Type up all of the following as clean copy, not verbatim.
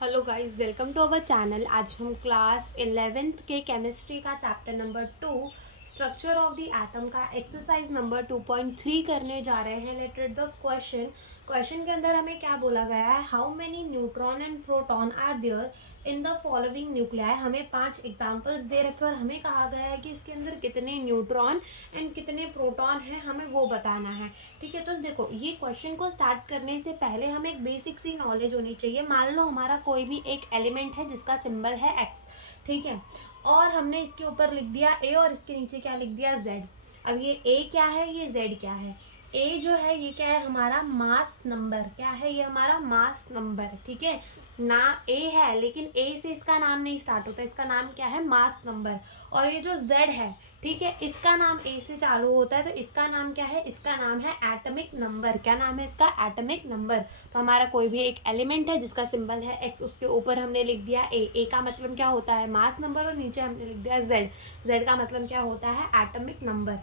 Hello guys, welcome to our channel. आज हम class 11th के केमिस्ट्री का chapter number 2 structure of the atom का एक्सरसाइज नंबर 2.3 करने जा रहे हैं। लेट रीड द क्वेश्चन के अंदर हमें क्या बोला गया है, how many neutron and proton are there in the following nuclei. हमें 5 एग्जाम्पल्स दे रखे और हमें कहा गया है कि इसके अंदर कितने न्यूट्रॉन एंड कितने प्रोटॉन हैं, हमें वो बताना है। ठीक है, तो देखो ये क्वेश्चन को स्टार्ट करने से पहले हमें एक बेसिक सी नॉलेज होनी चाहिए। मान लो हमारा कोई भी एक एलिमेंट है जिसका सिंबल है एक्स, ठीक है, और हमने इसके ऊपर लिख दिया ए और इसके नीचे क्या लिख दिया जेड। अब ये ए क्या है, ये जेड क्या है। ए जो है ये क्या है, हमारा मास नंबर। क्या है ये, हमारा मास नंबर। ठीक है ना, ए है लेकिन ए से इसका नाम नहीं स्टार्ट होता, इसका नाम क्या है, मास नंबर। और ये जो जेड है, ठीक है, इसका नाम ए से चालू होता है, तो इसका नाम क्या है, इसका नाम है एटॉमिक नंबर। क्या नाम है इसका, एटॉमिक नंबर। तो हमारा कोई भी एक एलिमेंट है जिसका सिंबल है एक्स, उसके ऊपर हमने लिख दिया ए का मतलब क्या होता है, मास नंबर, और नीचे हमने लिख दिया जेड का मतलब क्या होता है, एटॉमिक नंबर।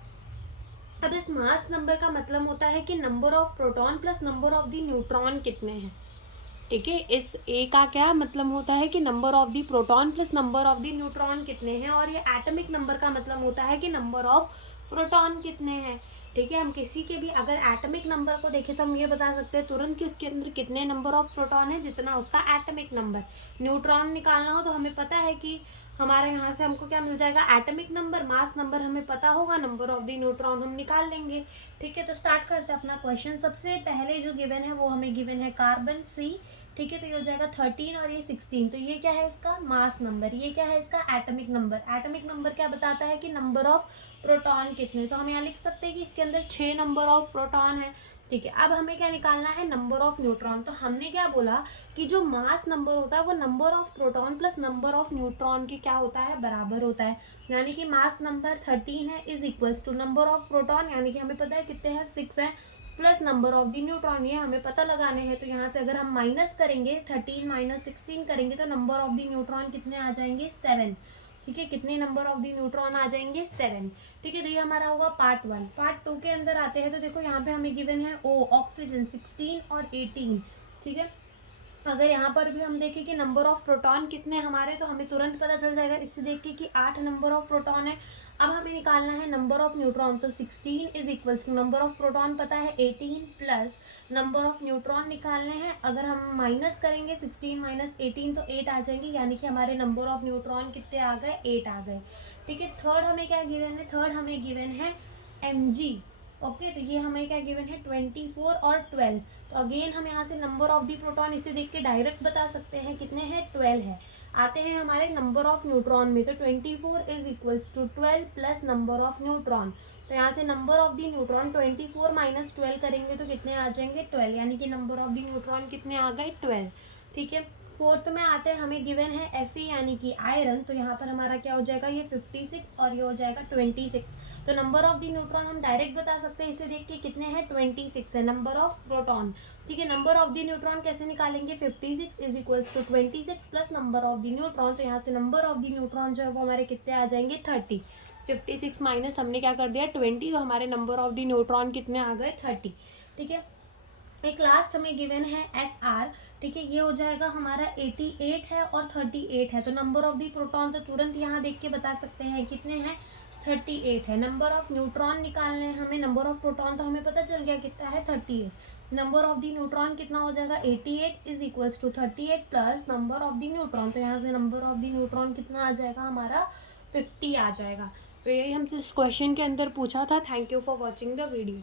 अब इस मास नंबर का मतलब होता है कि number of proton plus number of the neutron कितने हैं। ठीक है, इस ए का क्या मतलब होता है कि number of the proton plus number of the neutron कितने हैं, और ये एटॉमिक नंबर का मतलब होता है कि नंबर ऑफ प्रोटॉन कितने हैं। ठीक है, हम किसी के भी अगर एटॉमिक नंबर को देखें तो हम ये बता सकते हैं तुरंत कि उसके अंदर कितने नंबर ऑफ प्रोटॉन है जितना उसका एटॉमिक नंबर। न्यूट्रॉन निकालना हो तो हमें पता है कि हमारे यहाँ से हमको क्या मिल जाएगा, एटॉमिक नंबर। मास नंबर हमें पता होगा, नंबर ऑफ द न्यूट्रॉन हम निकाल लेंगे। ठीक है, तो स्टार्ट करते हैं अपना क्वेश्चन। सबसे पहले जो गिवन है वो हमें गिवन है कार्बन सी। ठीक है, तो ये हो जाएगा 13 और ये 16। तो ये क्या है, इसका मास नंबर। ये क्या है, इसका एटॉमिक नंबर। एटॉमिक नंबर क्या बताता है कि नंबर ऑफ प्रोटॉन कितने। तो हम यहाँ लिख सकते हैं कि इसके अंदर 6 नंबर ऑफ प्रोटॉन है। ठीक है, अब हमें क्या निकालना है, नंबर ऑफ न्यूट्रॉन। तो हमने क्या बोला कि जो मास नंबर होता है वो number of proton plus number of neutron के क्या होता है, बराबर होता है। यानी कि मास नंबर 13 है is equals to number of proton, यानी कि हमें पता है कितने हैं, 6 है, plus number of the neutron, ये हमें पता लगाने हैं। तो यहाँ से अगर हम माइनस करेंगे, 13 माइनस 16 करेंगे तो नंबर ऑफ द न्यूट्रॉन कितने आ जाएंगे, 7। ठीक है, कितने नंबर ऑफ द न्यूट्रॉन आ जाएंगे, 7। ठीक है, तो ये हमारा होगा पार्ट 1। पार्ट 2 के अंदर आते हैं तो देखो यहाँ पे हमें गिवन है ओ ऑक्सीजन 16 और 18। ठीक है, अगर यहाँ पर भी हम देखें कि नंबर ऑफ प्रोटॉन कितने हमारे, तो हमें तुरंत पता चल जाएगा इससे देख के कि 8 नंबर ऑफ प्रोटॉन है। अब हमें निकालना है नंबर ऑफ न्यूट्रॉन। तो 16 is equals to number of proton पता है 18 प्लस नंबर ऑफ न्यूट्रॉन निकालने हैं। अगर हम माइनस करेंगे 16 माइनस 18 तो 8 आ जाएंगे, यानी कि हमारे नंबर ऑफ न्यूट्रॉन कितने आ गए, 8 आ गए। ठीक है, थर्ड हमें क्या गिवन है, थर्ड हमें गिवन है mg। ओके, तो ये हमें क्या गिवन है, 24 और 12। तो अगेन हम यहाँ से नंबर ऑफ दी प्रोटॉन इसे देख के डायरेक्ट बता सकते हैं कितने हैं, 12 है। आते हैं हमारे नंबर ऑफ न्यूट्रॉन में, तो 24 is equals to 12 plus number of neutron. तो यहाँ से number of the neutron 24 minus 12 करेंगे तो कितने आ जाएंगे, 12, यानी कि नंबर ऑफ दी न्यूट्रॉन कितने आ गए, 12। ठीक है, फोर्थ में आते हैं, हमें गिवन है Fe यानी कि आयरन। तो यहाँ पर हमारा क्या हो जाएगा, ये 56 और ये हो जाएगा 26। तो नंबर ऑफ द न्यूट्रॉन हम डायरेक्ट बता सकते हैं इसे देख के कितने हैं, 26 है नंबर ऑफ प्रोटॉन। ठीक है, नंबर ऑफ द न्यूट्रॉन कैसे निकालेंगे, 56 is equals to 26 plus number of the neutron. तो यहाँ से नंबर ऑफ द न्यूट्रॉन जो है वो हमारे कितने आ जाएंगे, 30। 56 माइनस हमने क्या कर दिया, 20, तो हमारे नंबर ऑफ द न्यूट्रॉन कितने आ गए, 30। ठीक है, एक लास्ट हमें गिवन है SR। ठीक है, ये हो जाएगा हमारा 88 है और 38 है। तो नंबर ऑफ दी प्रोटॉन तो तुरंत यहाँ देख के बता सकते हैं कितने हैं, 38 है। नंबर ऑफ न्यूट्रॉन निकालने हैं हमें, नंबर ऑफ प्रोटॉन तो हमें पता चल गया कितना है, 38। नंबर ऑफ दी न्यूट्रॉन कितना हो जाएगा, 88 is equals to 38 plus number of the neutron. तो यहाँ से नंबर ऑफ दी न्यूट्रॉन कितना आ जाएगा हमारा, 50 आ जाएगा। तो यही हमसे इस क्वेश्चन के अंदर पूछा था। Thank you for watching the video.